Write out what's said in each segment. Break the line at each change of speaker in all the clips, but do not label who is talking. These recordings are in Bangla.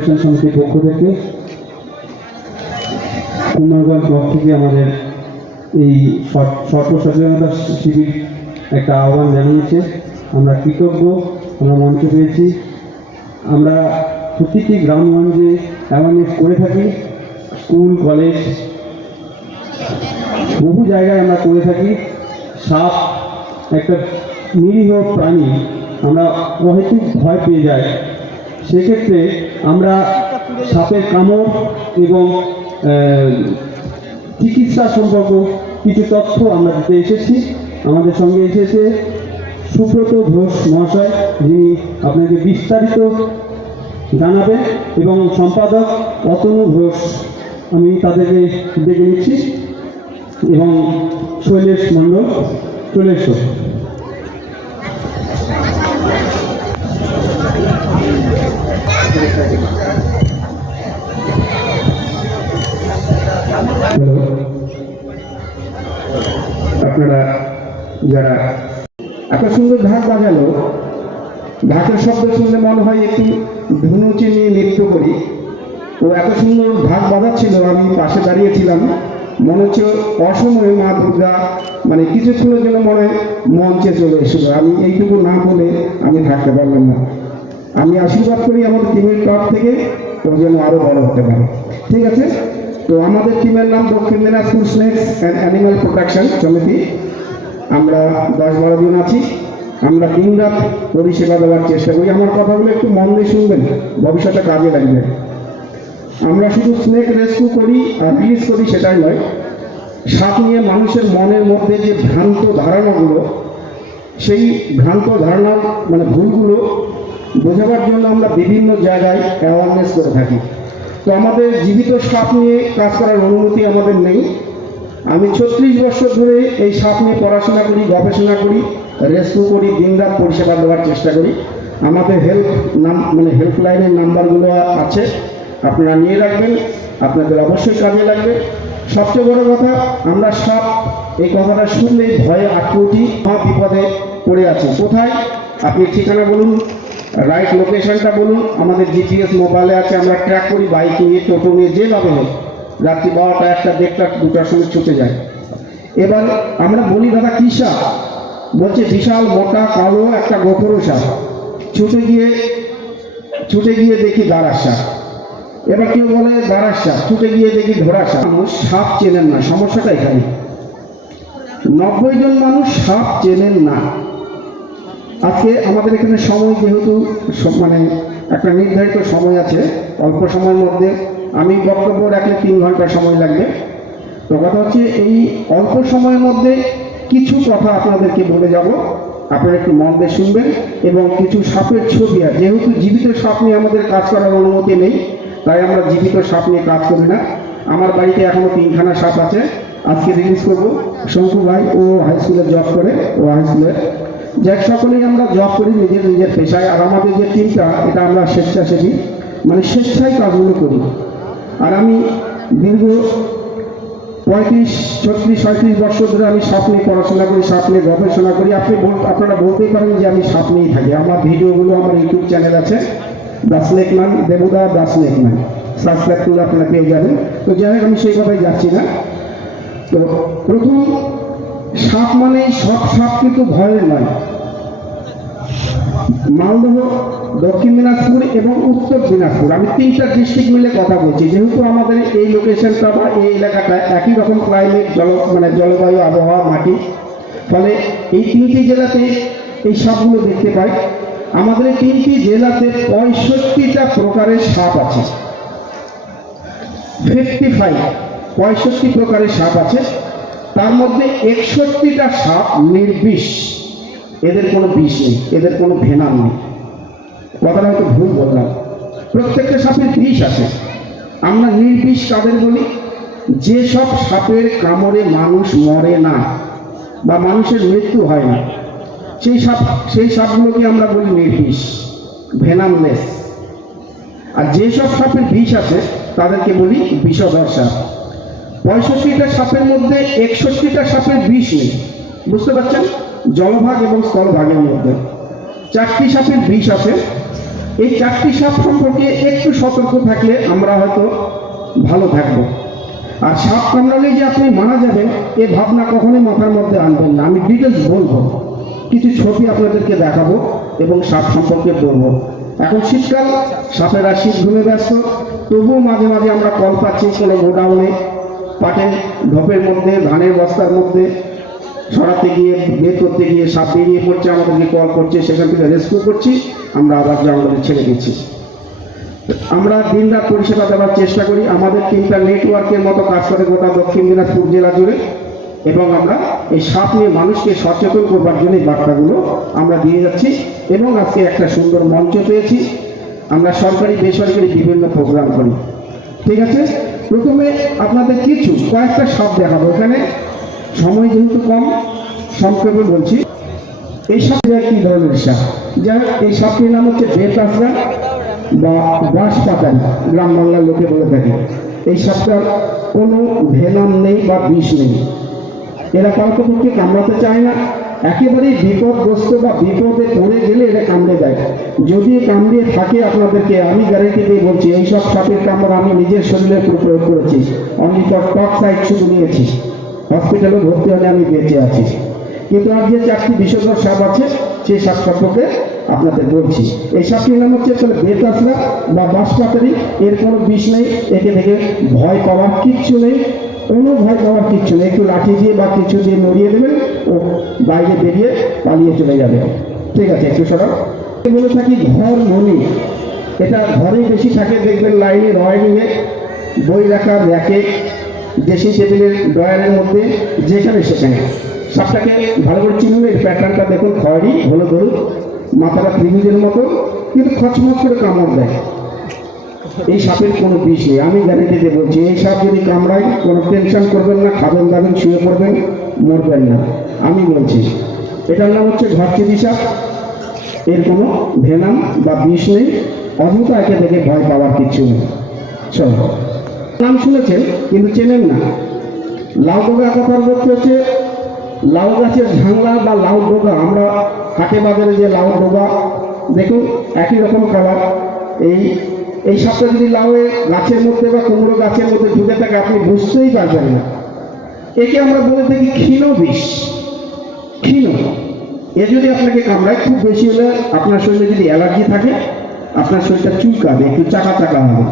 ফেডারেশন সমিতির পক্ষ থেকে কুমারগঞ্জ ব্লক থেকে আমাদের এই সর- সর্ব সচেতনতা শিবির একটা আহ্বান জানিয়েছে। আমরা কৃতজ্ঞ, আমরা মঞ্চ পেয়েছি। আমরা প্রতিটি গ্রামগঞ্জে অ্যাওয়ারনেস করে থাকি, স্কুল, কলেজ, বহু জায়গায় আমরা করে থাকি। সাপ একটা নিরীহ প্রাণী, আমরা অহেতুক ভয় পেয়ে যাই সেক্ষেত্রে আমরা সাপের কামড় এবং চিকিৎসা সম্পর্ক কিছু তথ্য আমরা দিতে এসেছি। আমাদের সঙ্গে এসেছে সুব্রত ঘোষ মহাশয়, যিনি আপনাকে বিস্তারিত জানাবেন এবং সম্পাদক অতনু ঘোষ। আমি তাদেরকে ডেকে নিচ্ছি এবং শৈলেশ মণ্ডল, চলে এসো।
আপনারা যারা এত সুন্দর ঢাক বাজালো, ঢাকের শব্দ শুনলে মনে হয় একটু ধনুচি নিয়ে নৃত্য করি। ও এত সুন্দর ঢাক বাজাচ্ছিল, আমি পাশে দাঁড়িয়েছিলাম। মনে হচ্ছে অসময়ে মা দুর্গা মানে কিছুক্ষণের জন্য মনে মঞ্চে চলে এসেছিল। আমি এইটুকু না বলে আমি থাকতে পারলাম না। আমি আশীর্বাদ করি আমাদের টিমের তরফ থেকে ও যেন আরও বড় হতে পারে। ঠিক আছে? তো আমাদের টিমের নাম Dakshin Dinajpur snakes and animal protection Samiti আমরা দশ বারো জন আছি। আমরা দিন রাত পরিষেবা দেওয়ার চেষ্টা করি। আমার কথাগুলো একটু মন দিয়ে শুনবেন। ভবিষ্যতে কাজে লাগবে। আমরা শুধু স্নেক রেস্কিউ করি আর রিলিজ করি সেটাই নয়। সাপ নিয়ে মানুষের মনের মধ্যে যে ভ্রান্ত ধারণাগুলো, সেই ভ্রান্ত ধারণা মানে ভুলগুলো বোঝাবার জন্য আমরা বিভিন্ন জায়গায় অ্যাওয়ারনেস করে থাকি। তো আমাদের জীবিত সাপ নিয়ে কাজ করার অনুমতি আমাদের নেই। আমি ছত্রিশ বছর ধরে এই সাপ নিয়ে পড়াশোনা করি, গবেষণা করি, রেস্কিউ করি, দিনরাত পরিষেবা দেওয়ার চেষ্টা করি। আমাদের হেল্প নাম মানে হেল্পলাইনের নাম্বারগুলো আছে। আপনারা নিয়ে রাখবেন। আপনাদের অবশ্যই কাজে লাগবে। সবচেয়ে বড় কথা, আমরা সাপ, এই কথাটা শুনলেই ভয়ে আটকে উঠি বিপদে পড়ে আছে। কোথায়? আপনি ঠিকানা বলুন। রাইট লোকেশনটা বলুন, আমাদের জিপিএস মোবাইলে আছে, আমরা ট্র্যাক করি বাইক নিয়ে, টোটো নিয়ে, যেভাবে হোক। রাত্রি বারোটা, একটা দেড়টা, দুটার সময় ছুটে যায়। এবার আমরা বলি, দাদা, কী সাপ? বলছে, বিশাল, মোটা, কালো, একটা গোখরো সাপ। ছুটে গিয়ে ছুটে গিয়ে দেখি দাঁড়ার সাপ। এবার কেউ বলে দাঁড়ার সাপ। ছুটে গিয়ে দেখি ধরা সাপ। মানুষ সাপ চেনেন না, সমস্যাটা এখানে। নব্বই জন মানুষ সাপ চেনেন না। আজকে আমাদের এখানে সময় যেহেতু মানে একটা নির্ধারিত সময় আছে, অল্প সময়ের মধ্যে আমি বক্তব্য রাখলে তিন ঘণ্টা সময় লাগবে। তো কথা হচ্ছে এই অল্প সময়ের মধ্যে কিছু কথা আপনাদেরকে বলে যাব। আপনারা একটু মন দিয়ে শুনবেন এবং কিছু সাপের ছবি আর যেহেতু জীবিত সাপ নিয়ে আমাদের কাজ করার অনুমতি নেই, তাই আমরা জীবিত সাপ নিয়ে কাজ করি না। আমার বাড়িতে এখনও তিনখানা সাপ আছে। আজকে রিলিজ করব। শঙ্কু ভাই, ও হাই স্কুলে জব করে, ও হাই স্কুলে যাক সকলেই আমরা জব করি নিজের নিজের পেশায়, আর আমাদের যে টিমটা এটা আমরা স্বেচ্ছাসেবী মানে স্বেচ্ছায় কাজগুলো করি। আর আমি দীর্ঘ পঁয়ত্রিশ, ছত্রিশ ছয়ত্রিশ বছর ধরে আমি সাপ নিয়ে পড়াশোনা করি সাপ নিয়ে গবেষণা করি। আপনি আপনারা বলতেই পারেন যে আমি সাপ নিয়েই থাকি। আমার ভিডিওগুলো আমার ইউটিউব চ্যানেল আছে দ্য স্নেক ম্যান দেবুদা দ্য স্নেক ম্যান সাবস্ক্রাইব করলে আপনারা পেয়ে যাবেন। তো যাই হোক, আমি সেই কথাই যাচ্ছি না। তো প্রথম সাপ মানে সব সাপ কিন্তু ভয়ের নয়। মালদহ, দক্ষিণ দিনাজপুর এবং উত্তর দিনাজপুর। আমি তিনটা ডিস্ট্রিক্ট মিলে কথা বলছি। যেহেতু আমাদের এই লোকেশনটা বা এই এলাকাটা একই রকম ক্লাইমেট জল মানে জলবায়ু, আবহাওয়া, মাটি। ফলে এই তিনটি জেলাতে এই সাপগুলো দেখতে পাই। আমাদের এই তিনটি জেলাতে পঁয়ষট্টিটা প্রকারের সাপ আছে। ফিফটি ফাইভ পঁয়ষট্টি প্রকারের সাপ আছে। তার মধ্যে একষট্টিটা সাপ নির্বিষ। এদের কোনো বিষ নেই, এদের কোনো ভেনাম নেই। কথাটা হয়তো ভুল বললাম। প্রত্যেকটা সাপের বিষ আছে। আমরা নির্বিষ কাদের বলি? যেসব সাপের কামড়ে মানুষ মরে না বা মানুষের মৃত্যু হয় না, সেই সাপ, সেই সাপগুলোকে আমরা বলি নির্বিষ, ভেনামলেস। আর যেসব সাপের বিষ আছে, তাদেরকে বলি বিষধর সাপ পঁয়ষট্টিটা সাপের মধ্যে একষট্টিটা সাপের বিষ নেই। বুঝতে পারছেন? জলভাগ এবং স্থলভাগের মধ্যে। চারটি সাপের বিষ আছে। এই চারটি সাপ সম্পর্কে একটু সতর্ক থাকলে আমরা হয়তো ভালো থাকব। আর সাপ কামড়ালে যে আপনি মারা যাবেন, এ ভাবনা কখনোই মাথার মধ্যে আনবেন না। আমি ডিটেলস বলব। কিছু ছবি আপনাদেরকে দেখাবো এবং সাপ সম্পর্কে বলব। এখন শীতকাল, সাপেরা শীত ঘুমে ব্যস্ত। তবুও মাঝে মাঝে আমরা কল পাচ্ছি কোনো গোডাউনে। পাটের ঢোপের মধ্যে, ধানের বস্তার মধ্যে, সরাতে গিয়ে, বের করতে গিয়ে, সাপ বেরিয়ে পড়ছে আমাদেরকে কল করছে, সেখান থেকে রেস্কিউ করছি, আমরা আবার জঙ্গলে ছেড়ে দিচ্ছি। আমরা দিন রাত পরিষেবা দেওয়ার চেষ্টা করি, আমাদের তিনটা নেটওয়ার্কের মতো কাজ করে গোটা দক্ষিণ দিনাজপুর জেলা জুড়ে, এবং আমরা এই সাপ নিয়ে মানুষকে সচেতন করবার জন্য বার্তাগুলো আমরা দিয়ে যাচ্ছি, এবং আজকে একটা সুন্দর মঞ্চ পেয়েছি। আমরা সরকারি, বেসরকারি বিভিন্ন প্রোগ্রাম করি। ঠিক আছে? প্রথমে আপনাদের কিছু, কয়েকটা সাপ দেখাবো এখানে। সময় যেহেতু কম, সংক্ষেপে বলছি। এই সাপটা কি ধরনের সাপ? যা এই সাপটির নাম হচ্ছে বেতাসরা বা বাঁশ পাতারি গ্রাম বাংলার লোকে বলে থাকে। এই সাপটার কোনো ভেনাম নেই বা বিষ নেই। এরা কাউকে পক্ষে কামড়াতে চায় না। একেবারেই বিপদগ্রস্ত বা বিপদে পড়ে গেলে এটা কামড়ে দেয়। যদি কামড়িয়ে থাকে আপনাদেরকে, আমি গ্যারেন্টি দিয়ে বলছি এই সব সাপের কামড় আমি নিজের শরীরে উপর প্রয়োগ করেছি। আমি টক সাইড শুধু নিয়েছি। হসপিটালে ভর্তি হলে আমি বেঁচে আছি। কিন্তু আর যে চারটি বিষধর সাপ আছে সেই সাপ সম্পর্কে আপনাদের বলছি। এই সাপটির নাম হচ্ছে তাহলে বেতাসরা বা বাঁশপাতারি এর কোনো বিষ নেই, একে থেকে ভয় পাওয়ার কিচ্ছু নেই। কোনো ভয় পাওয়ার কিচ্ছু নেই। একটু লাঠি দিয়ে বা কিছু দিয়ে নড়িয়ে দেবেন, ও বাইরে বেরিয়ে পালিয়ে চলে যাবে। ঠিক আছে, একটু সরাও। বলে থাকি ঘর মনি। এটা ঘরেই বেশি থাকে, দেখবেন লাইনে রয়নিংয়ে বই রাখার র্যাকে দেশি টেবিলের ড্রয়ারের মধ্যে, যেখানে সেখানে। সাপটাকে ভালো করে চিনুন, এর প্যাটার্নটা দেখুন, খয়েরি, হলুদ হলুদ, মাথাটা ত্রিভুজের মতো কিন্তু খচমচ করে কামড় দেয়। এই সাপের কোনো বিষ নেই। আমি গ্যারেন্টিতে বলছি, এই সাপ যদি কামড়ায়, কোনো টেনশন করবেন না, খাবেন, দাবেন, শুয়ে পড়বেন, মরবেন না। আমি বলছি, এটার নাম হচ্ছে ঘরচিদি সাপ। এর কোনো ভেনাম বা বিষ নেই, অযথা একে থেকে ভয় পাওয়ার কিছু নেই। চলো। নাম শুনেছেন, কিন্তু চেনেন না। লাউ ডোগা কথার বলতে হচ্ছে, লাউ গাছের ঝাঙ্গা বা লাউ ডোগা, আমরা হাটে বাজারে যে লাউ ডোগা, দেখুন, একই রকম কালার এই এই সাপটা যদি লাউয়ে গাছের মধ্যে বা কুমড়ো গাছের মধ্যে ঢুকে থাকে, আপনি বুঝতেই পারবেন না। একে আমরা বলে থাকি ক্ষীণ বিষ। ক্ষীণ। এ যদি আপনাকে কামড়ায়, খুব বেশি হলে আপনার শরীরে যদি অ্যালার্জি থাকে, আপনার শরীরটা চুলকাবে, একটু চাকা চাকা হবে।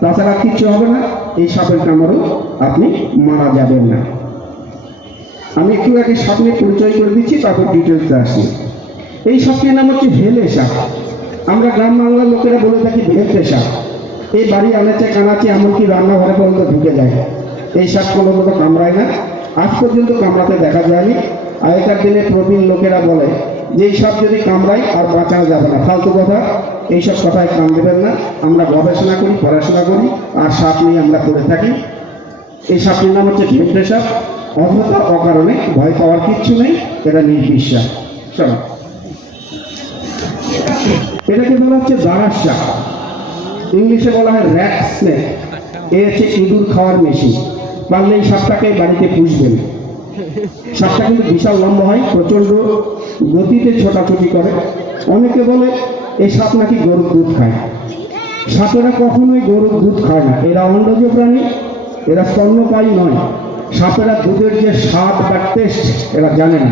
তাছাড়া কিচ্ছু হবে না, এই সাপের কামড়ও আপনি মারা যাবেন না। আমি একটু আগে সাপ নিয়ে পরিচয় করে দিচ্ছি, তারপর ডিটেলসে আসি এই সাপটির নাম হচ্ছে ভেলে সাপ। আমরা গ্রাম বাংলার লোকেরা বলে থাকি ভেলতে সাপ এই বাড়ি আনাচে কানাচে এমনকি রান্নাঘরে পর্যন্ত ঢুকে যায়। এই সাপ কোনো মতো কামড়ায় না। আজ পর্যন্ত কামড়াতে দেখা যায়নি। আগেকার দিনে প্রবীণ লোকেরা বলে যে সাপ যদি কামড়ায় আর বাঁচানো যাবে না। ফালতু কথা। এইসব কথায় কাম দেবেন না। আমরা গবেষণা করি, পড়াশোনা করি, আর সাপ নিয়ে আমরা পড়ে থাকি। এই সাপটির নাম হচ্ছে ভেট্রে সাপ অযথা অকারণে ভয় পাওয়ার কিচ্ছু নেই। এটা নির্বিশ্বাস। চলো। এটাকে বলা হচ্ছে দাঁড়ার সাপ ইংলিশে বলা হয় র্যাক স্নেক এ হচ্ছে ইঁদুর খাওয়ার মেশিন পারলে এই সাপটাকে বাড়িতে পুষবেন। সাপটা কিন্তু বিশাল লম্বা হয়, প্রচণ্ড গতিতে ছোটাছুটি করে। অনেকে বলে এই সাপ নাকি গরুর দুধ খায়। সাপেরা কখনোই গরুর দুধ খায় না। এরা অন্ডজ প্রাণী, এরা স্তন্যপায়ী নয়। সাপেরা দুধের যে স্বাদ বা টেস্ট এরা জানে না।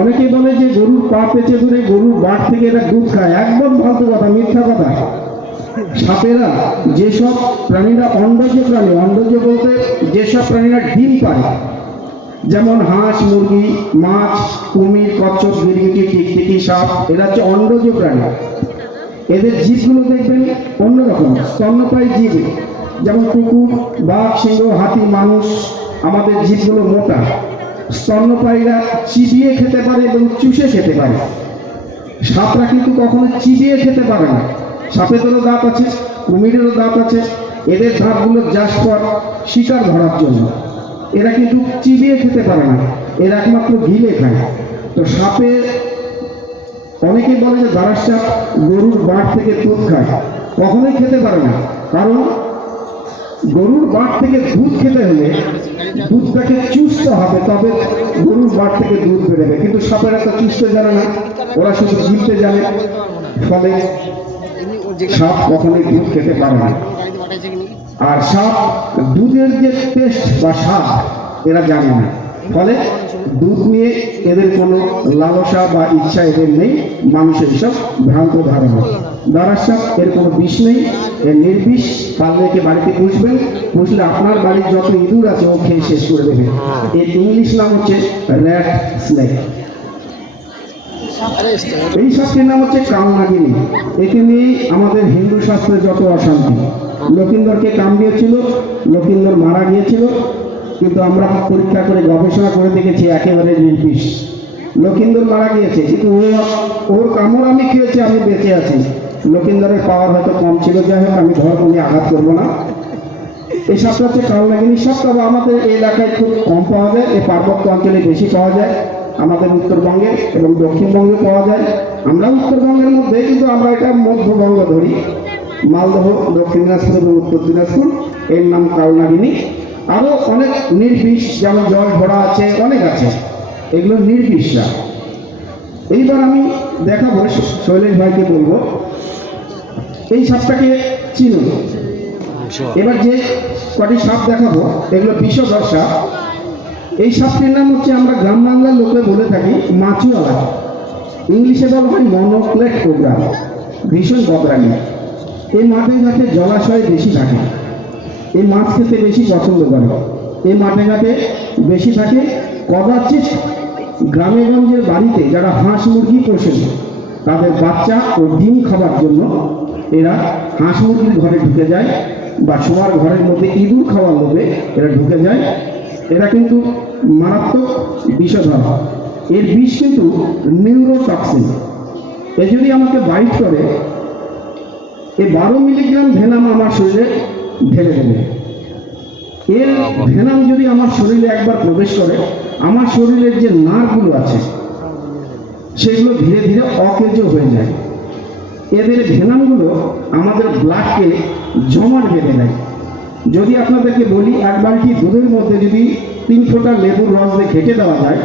অনেকেই বলে যে গরুর পা পেঁচে ধরে গরুর বাট থেকে এরা দুধ খায়। একদম ফালতু কথা, মিথ্যা কথা। সাপেরা, যেসব প্রাণীরা অন্ডজ প্রাণী অন্ডজ বলতে যেসব প্রাণীরা ডিম পায়, যেমন হাঁস, মুরগি, মাছ, কুমির, কচ্ছপ গিরগিটি টিকটিকি সাপ, এরা হচ্ছে অন্ডজ প্রাণী। এদের জীবগুলো দেখবেন অন্যরকম, স্তন্যপায়ী জীব। যেমন কুকুর, বাঘ, সিংহ, হাতি, মানুষ, আমাদের জীবগুলো মোটা। স্তন্যপায়ীরা চিবিয়ে খেতে পারে এবং চুষে খেতে পারে। সাপরা কিন্তু কখনো চিবিয়ে খেতে পারে না। সাপেদেরও দাঁত আছে, কুমিরেরও দাঁত আছে। এদের দাঁতগুলো ফর শিকার ধরার জন্য। এরা কিন্তু চিবিয়ে খেতে পারে না। এরা একমাত্র গিলে খায়। তো সাপে, অনেকেই বলে যে দাঁড়ার সাপ গরুর বাট থেকে দুধ খায়। কখনোই খেতে পারে না। কারণ গরুর বাট থেকে দুধ খেতে হলে দুধটাকে চুষতে হবে, তবে গরুর বাট থেকে দুধ বেরোবে। কিন্তু সাপেরা তো চুষতে জানে না, ওরা শুধু গিলতে জানে। ফলে সাপ কখনোই দুধ খেতে পারে না। আর সাপ দুধের যে টেস্ট বা স্বাদ, এরা জানে না। ফলে দুধ নিয়ে এদের কোনো লালসা বা ইচ্ছা এদের নেই, মানুষের সব ভ্রান্ত ধারণা। এর কোনো বিষ নেই এর নির্বিষ বাড়িতে পুষবেন, পুষলে আপনার বাড়ির যত ইঁদুর আছে, ও খেয়ে শেষ করে দেবে। এর ইংলিশ নাম হচ্ছে র্যাট এই সাপটির নাম হচ্ছে কামনাগিনী একে নিয়েই আমাদের হিন্দু শাস্ত্রে যত অশান্তি। লক্ষিন্দরকে কাম দিয়েছিল লক্ষিন্দর মারা গিয়েছিল কিন্তু আমরা পরীক্ষা করে, গবেষণা করে দেখেছি একেবারে নির্বিষ লক্ষিন্দর মারা গিয়েছে, কিন্তু ও, ওর কামড় আমি খেয়েছি, আমি বেঁচে আছি। লক্ষিন্দরের পাওয়ার হয়তো কম ছিল, যাই হোক, আমি ধর্ম নিয়ে আঘাত করব না। এই সাপটা হচ্ছে কালনাগিনী সাপ, তবে আমাদের এই এলাকায় খুব কম পাওয়া যায়, এই পার্বত্য অঞ্চলে বেশি পাওয়া যায়। আমাদের উত্তরবঙ্গে এবং দক্ষিণবঙ্গে পাওয়া যায়। আমরা উত্তরবঙ্গের মধ্যে, কিন্তু আমরা এটা মধ্যবঙ্গ ধরি। মালদহ, দক্ষিণ দিনাজপুর এবং উত্তর দিনাজপুর। এর নাম কালনাগিনী আরও অনেক নির্বিষ, যেমন জল ভরা আছে, অনেক আছে। এগুলো নির্বিষ সাপ এইবার আমি দেখাবো, শৈলেশ ভাইকে বলব। এই সাপটাকে চিনুন। এবার যে কটি সাপ দেখাবো, এগুলো বিষধর সাপ এই সাপটির নাম হচ্ছে আমরা গ্রাম বাংলার লোকে বলে থাকি মাছুয়ালা। ইংলিশে বলা হয় মনোক্লেট প্রোগ্রাম ভীষণ বদরানি এই মাঠে ঘাটে জলাশয় বেশি থাকে। এই মাছ খেতে বেশি পছন্দ করে। এই মাঠে ঘাটে বেশি থাকে কদাচিৎ গ্রামে গঞ্জের বাড়িতে যারা হাঁস মুরগি পোষেন, তাদের বাচ্চা ও ডিম খাবার জন্য এরা হাঁস মুরগির ঘরে ঢুকে যায় বা শোয়ার ঘরের মধ্যে ইঁদুর খাওয়ার লোভে এরা ঢুকে যায়। এরা কিন্তু মারাত্মক বিষধর। এর বিষ কিন্তু নিউরোটক্সিন। এ যদি আমাকে বাইট করে এই বারো মিলিগ্রাম ভেনাম আমার শরীরে ঢেলে দেবে এর ভেনাম যদি আমার শরীরে একবার প্রবেশ করে আমার শরীরের যে নার্ভগুলো আছে সেগুলো ধীরে ধীরে অকেজ হয়ে যায়। এদের ভেনামগুলো আমাদের ব্লাডকে জমাট বেঁধে দেয় যদি আপনাদেরকে বলি এক বালতি দুধের মধ্যে যদি তিন ফোঁটা লেবুর রস দিয়ে ঘেটে দেওয়া যায়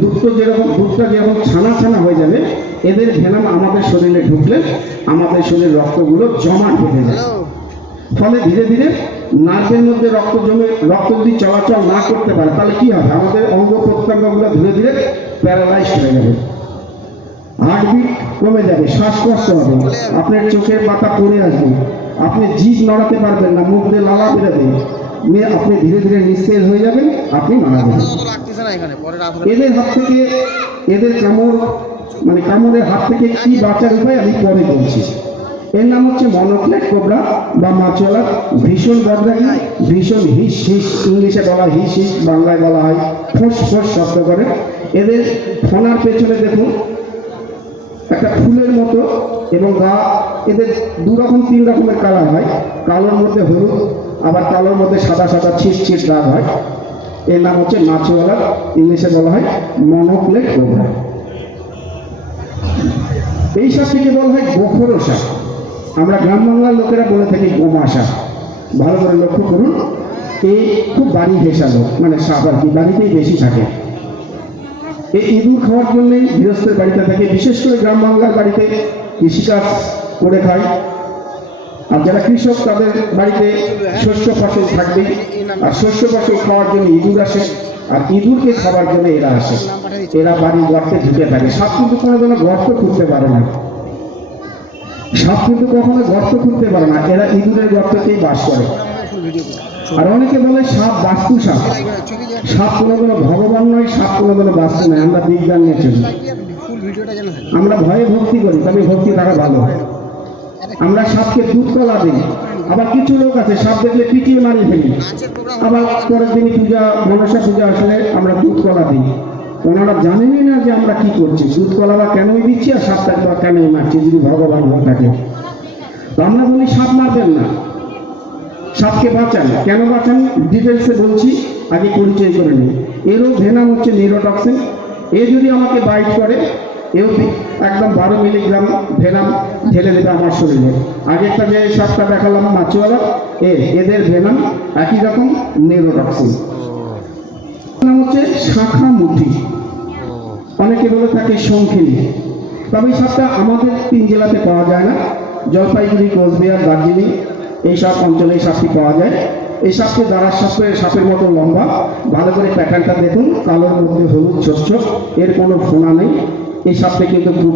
দুধটা যেরকম দুধটা যেরকম ছানা ছানা হয়ে যাবে এদের ভেনাম আমাদের শরীরে ঢুকলে আমাদের শরীরের রক্তগুলো জমাট বেঁধে যায়। ফলে ধীরে ধীরে নার্ভের মধ্যে রক্ত জমে, রক্ত যদি চলাচল না করতে পারে, তাহলে কি হবে? আমাদের অঙ্গ প্রত্যঙ্গগুলো ধীরে ধীরে প্যারালাইজড হয়ে যাবে। হার্টবিট কমে যাবে, শ্বাসকষ্ট হবে। আপনার চোখের পাতা পড়ে আসবে। আপনি জিভ নড়াতে পারবেন না, মুখ দিয়ে লালা বেরোবে। নিয়ে আপনি ধীরে ধীরে নিস্তেজ হয়ে যাবেন, আপনি মারা যাবেন। এদের হাত থেকে, এদের কামড় মানে কামড়ের হাত থেকে কি বাঁচার উপায় আমি পরে বলছি। এর নাম হচ্ছে মনোক্লেট কোবরা বা মাছওয়ালা। ভীষণ বদরাগি ভীষণ হিস হিস, ইংলিশে বলা হিস হিস, বাংলায় বলা হয় ফোস ফোস শব্দ করে। এদের ফোনার পেছনে দেখুন, একটা ফুলের মতো এবং গা, এদের দু রকম, তিন রকমের কালার হয়। কালোর মধ্যে হলুদ, আবার কালোর মধ্যে সাদা সাদা ছিট ছিট দাগ হয়। এর নাম হচ্ছে মাছওয়ালা, ইংলিশে বলা হয় মনোপ্লেট কোবরা। এই সাপটিকে বলা হয় গোখরো সাপ আমরা গ্রাম বাংলার লোকেরা বলে থাকি গোমা সাপ ভালো করে লক্ষ্য করুন, এই খুব বাড়ি ভেসালো মানে সাপ আর কি, বাড়িতেই বেশি থাকে। এই ইঁদুর খাওয়ার জন্যই গৃহস্থের বাড়িতে থাকে, বিশেষ করে গ্রাম বাংলার বাড়িতে কৃষিকাজ করে খায়। আর যারা কৃষক, তাদের বাড়িতে শস্য ফসল থাকবে আর শস্য ফসল খাওয়ার জন্য ইঁদুর আসে, আর ইঁদুরকে খাবার জন্য এরা আসে। এরা বাড়ির গর্তে ঢুকে থাকে। সাপ কিন্তু কোনোদিনও গর্ত খুঁজতে পারে না। সাপ কিন্তু কখনো গর্ত খুঁজতে পারে না। এরা ইঁদুরের গর্ততেই বাস করে। আর অনেকে বলে সাপ বাস্তু সাপ। সাপ কোনো কোনো ভগবান নয়, সাপ কোনো কোনো বাস্তু নয়। আমরা বিজ্ঞান নিয়ে চলি। আমরা ভয়ে ভক্তি করি, তবে ভক্তি থাকা ভালো। আমরা সাপকে দুধ কলা দিই। আবার কিছু লোক আছে, সাপ দেখলে পিটিয়ে মারি ফেলি। আবার পরের দিনই পূজা, মনসা পূজা আসলে আমরা দুধ কলা দিই। ওনারা জানেনই না যে আমরা কি করছি। দুধ কলা বা কেনই দিচ্ছি আর সাপটাকে বা কেনই মারছি যদি ভগবান হয়ে থাকে। আমরা বলি, সাপ মারবেন না। সাপকে বাঁচান। কেন বাঁচান? ডিটেলসে বলছি, আগে পরিচয় করে নিই। এরও ভেনাম হচ্ছে নিউরোটক্সিন এ যদি আমাকে বাইট করে, এও একদম বারো মিলিগ্রাম ভেনাম ঢেলে দেবে আমার শরীরে। আগেরটা যে সাপটা দেখালাম, মাছওয়ালা, এ, এদের ভেনাম একই রকম নিউরোটক্সিন নাম হচ্ছে শাখা মুঠি অনেকে বলে থাকে শঙ্খিনী। তবে এই সাপটা আমাদের তিন জেলাতে পাওয়া যায় না। জলপাইগুড়ি কোচবিহার দার্জিলিং এইসব অঞ্চলে এই সাপটি পাওয়া যায়। এই সাপকে দ্বারা সাপের সাপের মতো লম্বা। ভালো করে প্যাটার্নটা দেখুন। কালোর মধ্যে হলুদ ছোট ছোট এর কোনো ফোনা নেই। এই সাপটা কিন্তু খুব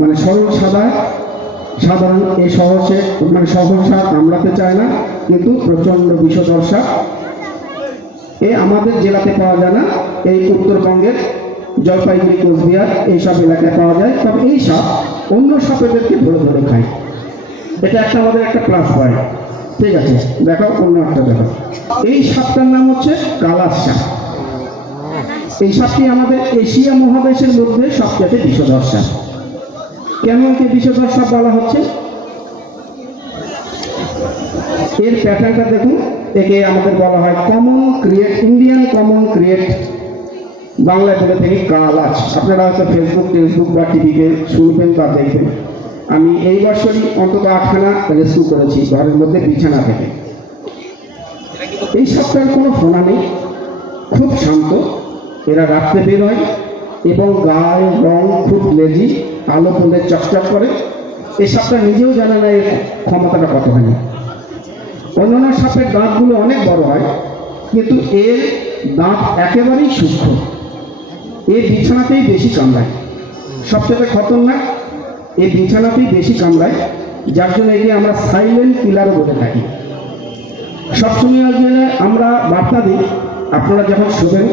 মানে সরল সাদা। সাধারণ এই সহজে মানে সহসা কামড়াতে চায় না। কিন্তু প্রচণ্ড বিষধর সাপ। এ আমাদের জেলাতে পাওয়া যায় না, এই উত্তরবঙ্গের জলপাইগুড়ি, কোচবিহার এইসব এলাকায় পাওয়া যায়। তবে এই সাপ অন্য সাপেদেরকে ধরে ধরে খায়। এটা একটা আমাদের একটা প্লাস পয়েন্ট ঠিক আছে, দেখো, অন্য একটা দেখো। এই সাপটার নাম হচ্ছে কালাস সাপ। এই সাপটি আমাদের এশিয়া মহাদেশের মধ্যে সবচেয়ে বিষধর সাপ। কেন একে বিষধর সাপ বলা হচ্ছে? এর প্যাটার্নটা দেখুন, একে আমাদের বলা হয় common create Indian common create বাংলায় বলে থাকি কালাচ আপনারা হয়তো ফেসবুক টেসবুক বা টিভিতে শুনবেন বা দেখবেন। আমি এই বছরই অন্তত আটখানা রেস্কিউ করেছি, ঘরের মধ্যে বিছানা থেকে। এই সপ্তাহের কোনো ফোনা নেই, খুব শান্ত। এরা রাত্রে বের হয় এবং গায়ে রং খুব লেজি আলো পড়লে চকচক করে। এই সাপটা নিজেও জানে না এর ক্ষমতাটা কতখানি। অন্যান্য সাপের দাঁতগুলো অনেক বড় হয়, কিন্তু এর দাঁত একেবারেই সূক্ষ্ম। এর বিছানাতেই বেশি কামড়ায়। সবচেয়ে খতরনাক এই বিছানাতেই বেশি কামড়ায়, যার জন্য একে আমরা সাইলেন্ট কিলারও বলে থাকি। সবসময় আমরা বার্তা দিই, আপনারা যখন শোবেন,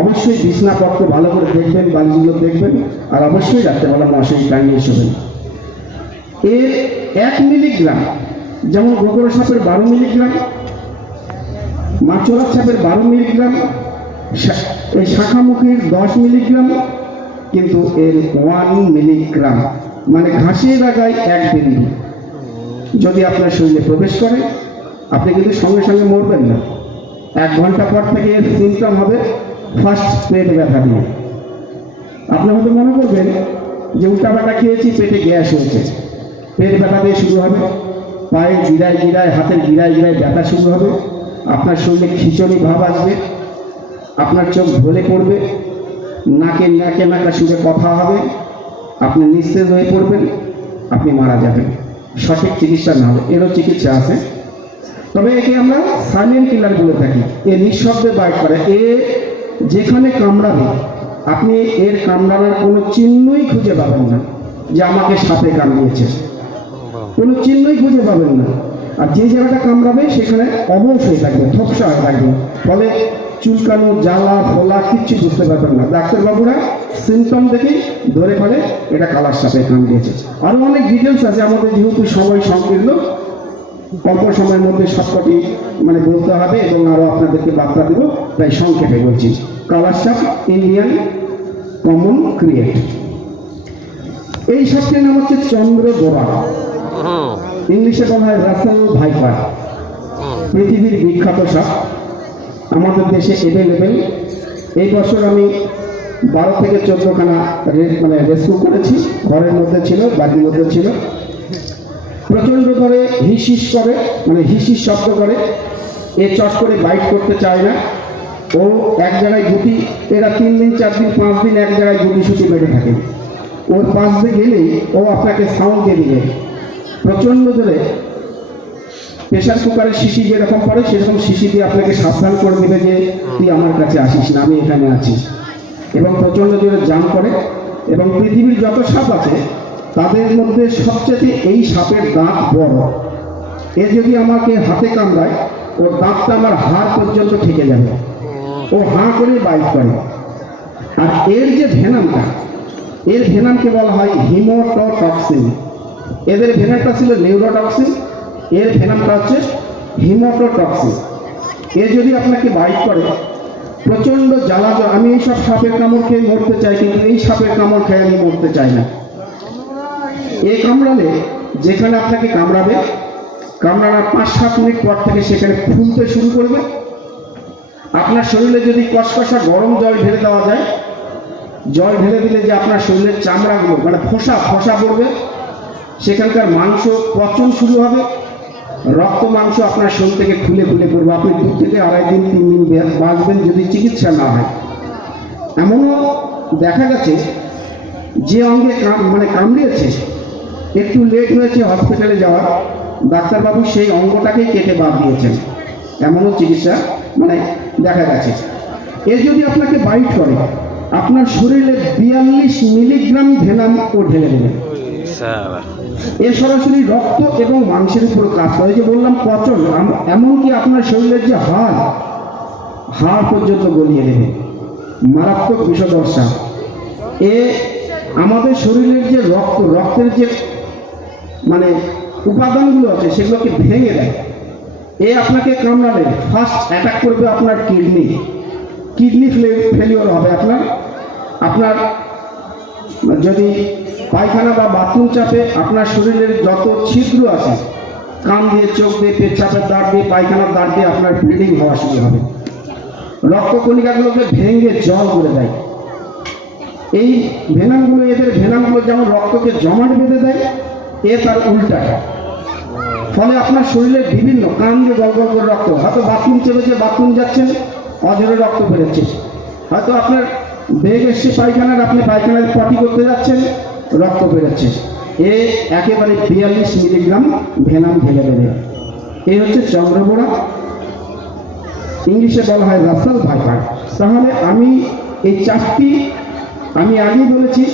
অবশ্যই বিছনাপত্র ভালো করে দেখবেন বালিগুলো দেখবেন, আর অবশ্যই রাত্রেবেলা মশারি টাঙিয়ে শোবেন। এর এক মিলিগ্রাম যেমন গোবর সাপের বারো মিলিগ্রাম মাচোরা সাপের বারো মিলিগ্রাম এই শাখামুখীর দশ মিলিগ্রাম, কিন্তু এর ওয়ান মিলিগ্রাম মানে ঘাসের জায়গায় এক বিন্দু। যদি আপনার শরীরে প্রবেশ করে, আপনি কিন্তু সঙ্গে সঙ্গে মরবেন না। এক ঘণ্টা পর থেকে এর সিমটম হবে ফার্স্ট পেট ব্যথা দিয়ে আপনি হয়তো মনে করবেন যে উল্টা উল্টাপাটা খেয়েছি, পেটে গ্যাস হয়েছে। পেট ব্যথা দিয়ে শুরু হবে। পায়ের গিরায় গিরায়, হাতের গিরায় গিরায় ব্যথা শুরু হবে। আপনার শরীরে খিচুড়ি ভাব আসবে। আপনার চোখ ঢলে পড়বে। নাকে নাকে নাকা সুরে কথা হবে। আপনি নিস্তেজ হয়ে পড়বেন। আপনি মারা যাবেন। সঠিক চিকিৎসা না হবে এরও চিকিৎসা আছে। তবে একে আমরা সাইলেন্ট কিলার বলে থাকি। এ নিঃশব্দে বাইট করে। এ যেখানে কামড়াবে, আপনি এর কামড়ানোর কোনো চিহ্নই খুঁজে পাবেন না যে আমাকে সাপে কামড়িয়েছে। কোনো চিহ্নই খুঁজে পাবেন না। আর যে জায়গাটা কামড়াবে, সেখানে অবশ হয়ে থাকবে থপসা হয়ে থাকবে। ফলে চুলকানো, জ্বালা, ফোলা কিচ্ছু বুঝতে পারবেন না। ডাক্তারবাবুরা সিমটম দেখে ধরে ফেলে, এটা কালার সাপে কামড়িয়েছে। আরও অনেক ডিটেলস আছে, আমাদের যেহেতু সময় সংকীর্ণ, অল্প সময়ের মধ্যে সবকটি মানে বলতে হবে এবং আরও আপনাদেরকে বার্তা দেবো। তাই সংক্ষেপে বলছি, কালার সাপ ইন্ডিয়ান কমন ক্রিয়েট এই সাপটির নাম হচ্ছে চন্দ্র গোড়া ইংলিশে বলা হয় রাসেল ভাইপার। পৃথিবীর বিখ্যাত সাপ। আমাদের দেশে এভেলেবেল এই বছর আমি বারো থেকে চোদ্দখানা মানে রেস্কিউ করেছি। ঘরের মধ্যে ছিল বাড়ির মধ্যে ছিল। প্রচণ্ড করে হিস হিস করে মানে হিস হিস শব্দ করে। এ চট করে বাইট করতে চায় না। ও এক জায়গায় গুটি এরা তিন দিন চার দিন পাঁচ দিন এক জায়গায় গুটি সুটি বেড়ে থাকে। ওর পাশ দিয়ে গেলেই ও আপনাকে সাউন্ড দিয়ে দিবে। প্রচণ্ড জোরে প্রেশার কুকারের শিশি যেরকম পড়ে, সেরকম শিশি দিয়ে আপনাকে সাবধান করে দেবে যে তুই আমার কাছে আসিস না, আমি এখানে আছি। এবং প্রচণ্ড জোরে জাম করে। এবং পৃথিবীর যত সাপ আছে, তাদের মধ্যে সবচেয়ে এই সাপের দাঁত বড়। এ যদি আমাকে হাতে কামড়ায়, ওর দাঁতটা আমার হাড় পর্যন্ত ঠেকে যাবে। ও হাঁ করে বাইক করে। আর এর যে ভেনামটা, এর ভেনামকে বলা হয় হিমোটোটক্সিন। এদের ভেনামটা ছিল নিউরোটক্সিন, এর ভেনামটা হচ্ছে হিমোটোটক্সিন। এ যদি আপনাকে বাইক করে, প্রচণ্ড জ্বালা আমি এই সব সাপের কামড় খেয়ে মরতে চাই, কিন্তু এই সাপের কামড় খেয়ে আমি মরতে চাই না। এ কামড়ালে যেখানে আপনাকে কামড়াবে, কামড়ানোর পাঁচ সাত মিনিট পর থেকে সেখানে ফুলতে শুরু করবে। আপনার শরীরে যদি কষকষা গরম জল ঢেলে দেওয়া যায়, জল ঢেলে দিলে যে আপনার শরীরের চামড়াগুলো মানে ফোসা ফোসা পড়বে সেখানকার মাংস পচন শুরু হবে। রক্ত মাংস আপনার শরীর থেকে খুলে খুলে পড়বে। আপনি দু থেকে আড়াই দিন, তিন দিন বাঁচবেন যদি চিকিৎসা না হয়। এমনও দেখা গেছে যে অঙ্গে মানে কামড়িয়েছে। একটু লেট হয়েছে হসপিটালে যাওয়া ডাক্তারবাবু সেই অঙ্গটাকে কেটে বাদ দিয়েছেন। এমনও চিকিৎসা মানে দেখা গেছে। এ যদি আপনাকে বাইট করে, আপনার শরীরে বিয়াল্লিশ মিলিগ্রাম ভেনাম ও ঢেলে দেবে। এ সরাসরি রক্ত এবং মাংসের উপর কাজ করে। যে বললাম পচন এমনকি আপনার শরীরের যে হাড় হাড় পর্যন্ত গলিয়ে দেবে মারাত্মক বিষদর্শা এ আমাদের শরীরের যে রক্ত, রক্তের যে মানে উপাদানগুলো আছে, সেগুলোকে ভেঙে দেয়। এ আপনাকে কামড়ালে ফার্স্ট অ্যাটাক করবে আপনার কিডনি কিডনি ফেলিওর হবে আপনার। আপনার যদি পায়খানা বা বাথরুম চাপে আপনার শরীরের যত ছিদ্র আছে, কান দিয়ে, চোখ দিয়ে পেচ্ছাপের দাঁড় দিয়ে, পায়খানার দাঁড় দিয়ে আপনার ব্লিডিং হওয়া শুরু হবে। রক্ত রক্তকণিকাগুলোকে ভেঙে জল করে দেয়। এই ভেনামগুলো, এদের ভেনামগুলো যেমন রক্তকে জমাট বেঁধে দেয়, এ তার উল্টা। ফলে আপনার শরীরে বিভিন্ন কান দিয়ে গল করে রক্ত, হয়তো বাথরুম চেপেছে, বাথরুম যাচ্ছেন অজরে রক্ত বেরোচ্ছে। হয়তো আপনার বেগ এসছে পায়খানার, আপনি পায়খানায় পটি করতে যাচ্ছেন, রক্ত বেরোচ্ছে। এ একেবারে বিয়াল্লিশ মিলিগ্রাম ভেনাম ঢেলে দেবে। এই হচ্ছে চন্দ্রবোড়া। ইংলিশে বলা হয় রাসাল ভাইপার। তাহলে আমি এই চারটি, আমি আগেই বলেছি,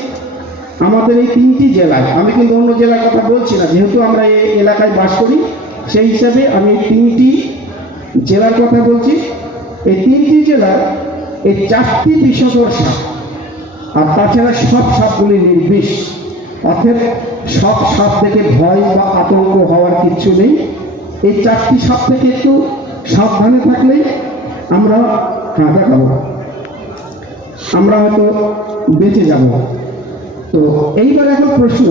আমাদের এই তিনটি জেলায়, আমি কিন্তু অন্য জেলার কথা বলছি না, যেহেতু আমরা এই এলাকায় বাস করি, সেই হিসাবে আমি তিনটি জেলার কথা বলছি। এই তিনটি জেলার এই চারটি বিষধর সাপ আর তাছাড়া সব সাপগুলি নির্বিষ। অর্থাৎ সব সাপ থেকে ভয় বা আতঙ্ক হওয়ার কিচ্ছু নেই। এই চারটি সাপ থেকে একটু সাবধানে থাকলে আমরা হ্যাঁ দেখাবো আমরা হয়তো বেঁচে যাব। তো এইবার এখন প্রশ্ন।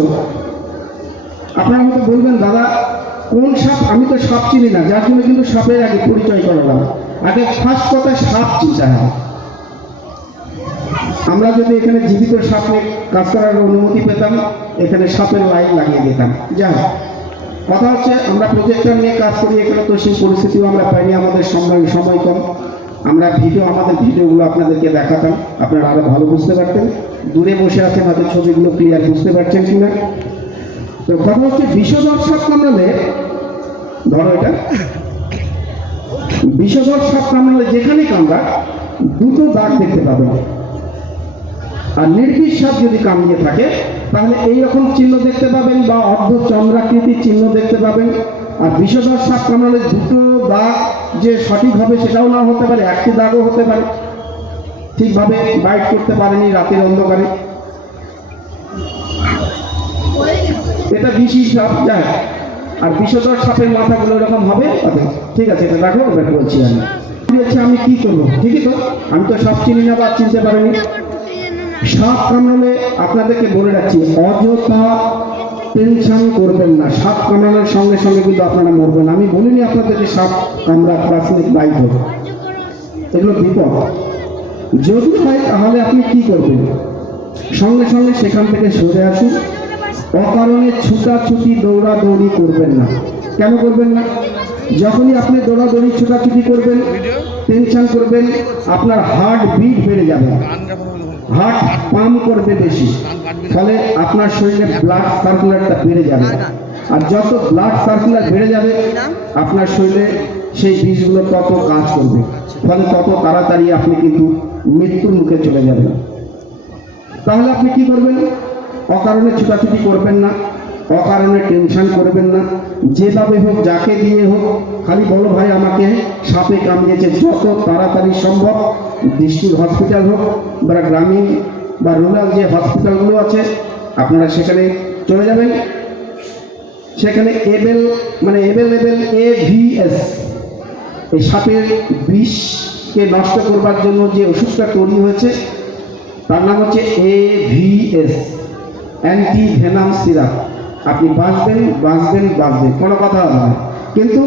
আপনারা হয়তো বলবেন, দাদা, কোন সাপ? আমি তো সাপ চিনি না। যার জন্য কিন্তু সাপের আগে পরিচয় করালাম। আগে ফার্স্ট কথা সাপ চিন্তা হয়। আমরা যদি এখানে জীবিত সাপ কাজ করার অনুমতি পেতাম, এখানে সাপের লাইন লাগিয়ে দিতাম। যাই। কথা হচ্ছে, আমরা প্রজেক্টর নিয়ে কাজ করি এখানে, তো সেই পরিস্থিতিও আমরা পাইনি, আমাদের সময় সময় কম। আমরা ভিডিও আমাদের ভিডিওগুলো আপনাদেরকে দেখাতাম। আপনারা আরও ভালো বুঝতে পারতেন। দূরে বসে আছেন, হয়তো ছবিগুলো ক্লিয়ার বুঝতে পারছেন কিনা। তো কথা হচ্ছে বিষধর সাপ কামড়ালে, ধরো এটা বিষধর সাপ কামড়ালে যেখানে কামড়া, দুটো দাগ দেখতে পাবেন। আর নির্বিষ সাপ যদি কামিয়ে থাকে তাহলে এই রকম চিহ্ন দেখতে পাবেন বা অর্ধ চন্দ্রাকৃতির চিহ্ন দেখতে পাবেন। আর বিষধর সাপ কামড়ালে দুটো দাগ যে সঠিক হবে সেটাও না হতে পারে একটি দাগও হতে পারে। ঠিকভাবে বাইট করতে পারেনি রাতের অন্ধকারে। এটা বিশি সাপ যায় আর বিষধর সাপের মাথাগুলো এরকম হবে আচ্ছা, ঠিক আছে এটা রাখো বলছি আমি। আমি কি করব ঠিকই তো আমি তো সব চিনি না বা চিনতে পারিনি। সাপ কামড়ালে আপনাদেরকে বলে রাখছি, অযথা টেনশন করবেন না। সাপ কামড়ানোর সঙ্গে সঙ্গে কিন্তু আপনারা মরবেন। আমি বলিনি আপনাদেরকে সাপ কামড়া প্রাথমিক বাইক হোক এগুলো বিপদ। যদি হয়, তাহলে আপনি কি করবেন? সঙ্গে সঙ্গে সেখান থেকে সরে আসুন। অকারণে ছুটাছুটি, দৌড়াদৌড়ি করবেন না। কেন করবেন না? যখনই আপনি দৌড়াদৌড়ি, ছুটাছুটি করবেন, টেনশন করবেন, আপনার হার্ট বিট বেড়ে যাবে
গান যখন হলো হলো।
হার্ট পাম্প করবে বেশি। ফলে আপনার শরীরে ব্লাড সার্কুলারটা বেড়ে যাবে। আর যত ব্লাড সার্কুলার বেড়ে যাবে, আপনার শরীরে সেই বিষগুলো তত কাজ করবে। ফলে তত তাড়াতাড়ি আপনি কিন্তু মৃত্যুর মুখে চলে যাবেন। তাহলে আপনি কি করবেন? অকারণে ছুটাছুটি করবেন না, অকারণে টেনশন করবেন না। যেভাবে হোক, যাকে দিয়ে হোক, খালি বলো ভাই আমাকে সাপে কামড়িয়েছে যত তাড়াতাড়ি সম্ভব ডিস্ট্রিক্ট হসপিটাল হোক বা গ্রামীণ বা রুরাল যে হসপিটালগুলো আছে, আপনারা সেখানে চলে যাবেন। সেখানে এবেল মানে এভেলেবেল এ ভিএস এই সাপের বিষকে নষ্ট করবার জন্য যে ওষুধটা তৈরি হয়েছে, তার নাম হচ্ছে A VS anti venom syrup আপনি বাঁচবেন বাঁচবেন বাঁচবেন, কোনো কথা হবে না। কিন্তু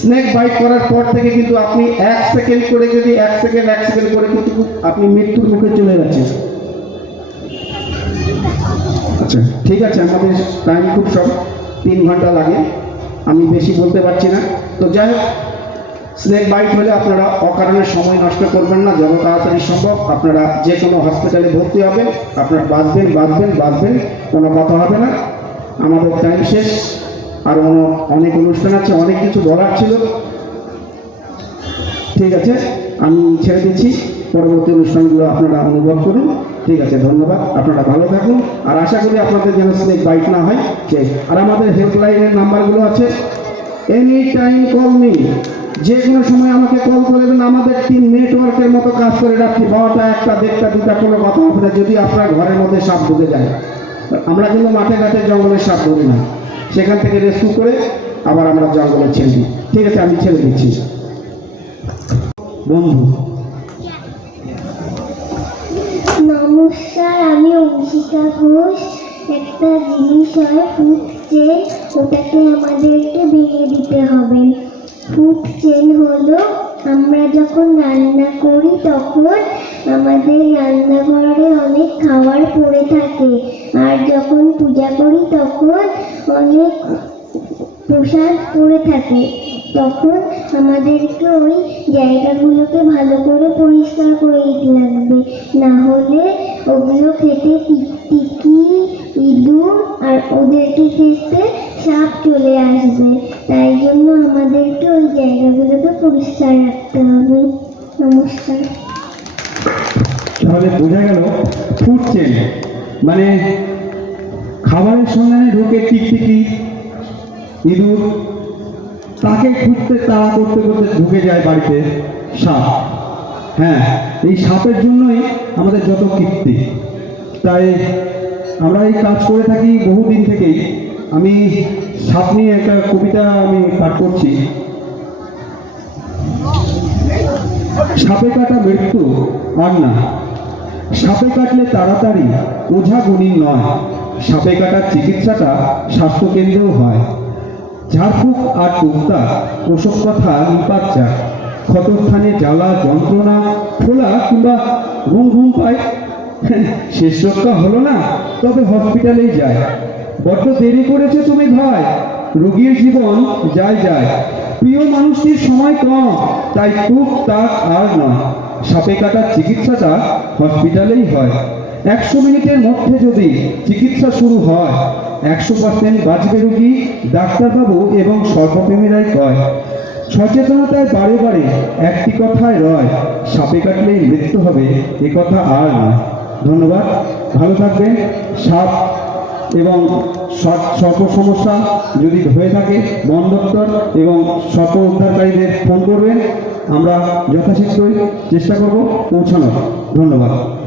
স্নেক বাইট করার পর থেকে কিন্তু আপনি এক সেকেন্ড করে যদি এক সেকেন্ড এক সেকেন্ড করে কিন্তু আপনি মৃত্যুর মুখে চলে যাচ্ছেন। আচ্ছা ঠিক আছে, আমাদের টাইম খুব সব, তিন ঘণ্টা লাগে। আমি বেশি বলতে পারছি না। তো যাই হোক স্নেক বাইট হলে আপনারা অকারণে সময় নষ্ট করবেন না, যত তাড়াতাড়ি সম্ভব আপনারা যে কোনো হসপিটালে ভর্তি হবেন, আপনারা বাঁচবেন বাঁচবেন বাঁচবেন, কোনো কথা হবে না। আমাদের টাইম শেষ। আর অনেক অনুষ্ঠান আছে, অনেক কিছু বলার ছিল। ঠিক আছে, আমি ছেড়ে দিচ্ছি। পরবর্তী অনুষ্ঠানগুলো আপনারা অনুভব করুন। ঠিক আছে, ধন্যবাদ। আপনারা ভালো থাকুন। আর আশা করি আপনাদের যেন স্নেক বাইট না হয় আর আমাদের হেল্পলাইনের নাম্বারগুলো আছে। এনি টাইম কল মি যে কোনো সময় আমাকে কল করবেন আমাদের টিম নেটওয়ার্কের মতো কাজ করে রাখছি। বারোটা, একটা, দেড়টা, দুটা, কোনো কথা হবে না। যদি আপনার ঘরের মধ্যে সাপ ঢুকে যায়, আমরা কিন্তু মাঠে ঘাটে জঙ্গলের সাপ ধরি না। সেখান থেকে রেস্কিউ করে আবার আমরা জঙ্গলে ছেড়ে দিই। ঠিক আছে, আমি ছেড়ে দিচ্ছি।
বন্ধু।
নমস্কার, আমি অংশিকা ঘোষ। একটা জিনিস হয় ফুড চেন ওটাকে আমাদেরকে ভেঙে দিতে হবে। ফুড চেন হলো, আমরা যখন রান্না করি তখন আমাদের রান্নাঘরে অনেক খাবার পড়ে থাকে। আর যখন পূজা করি, তখন অনেক প্রসাদ পড়ে থাকে। তখন আমাদেরকে ওই জায়গাগুলোকে ভালো করে পরিষ্কার করে দিতে লাগবে। না হলে ওগুলো খেতে টিকটিকি ইঁদুর আর ওদেরকে খেতে সাপ চলে আসবে। তাই জন্য আমাদেরকে ওই জায়গাগুলোকে পরিষ্কার রাখতে হবে। নমস্কার।
মানে খাবারের সন্ধানে ঢুকে টিকটিকি, ইঁদুর, তাকে খুঁজতে, তাড়া করতে করতে ঢুকে যায় বাড়িতে সাপ। হ্যাঁ এই সাপের জন্যই আমাদের যত কীর্তি। তাই আমরা এই কাজ করে থাকি বহুদিন থেকেই। আমি সাপ নিয়ে একটা কবিতা আমি পাঠ করছি। সাপে কাটা মৃত্যু, আর না। সাপে কাটলে তাড়াতাড়ি, ওঝা গুণী নয়। সাপে কাটার চিকিৎসাটা স্বাস্থ্যকেন্দ্রেও হয়। ঝাড়ফুঁক আর টুকতা ওসব কথা নিপাত যাক। ক্ষতস্থানে জ্বালা, যন্ত্রণা, ফোলা কিংবা ঘুম ঘুম পায়। শেষ রক্ষা হলো না, তবে হসপিটালেই যায়। বড্ড দেরি করেছে তুমি ভাই। রোগীর জীবন যায় যায়। প্রিয় মানুষটির সময় কম, তাই টুক তাক আর নয়। সাপে কাটার চিকিৎসাটা হসপিটালেই হয়। একশো মিনিটের মধ্যে যদি চিকিৎসা শুরু হয়, একশো পার্সেন্ট বাঁচবে রোগী, ডাক্তারবাবু এবং সর্বপ্রেমীরাই কয়। সচেতনতায় বারে বারে একটি কথায় রয়, সাপে কাটলেই মৃত্যু হবে, এ কথা আর নয়। ধন্যবাদ, ভালো থাকবেন। সাপ এবং সর্প সমস্যা যদি হয়ে থাকে, বন দপ্তর এবং সর্প উদ্ধারকারীদের ফোন করবেন। আমরা যথাশীঘ্রই চেষ্টা করব পৌঁছানোর। ধন্যবাদ।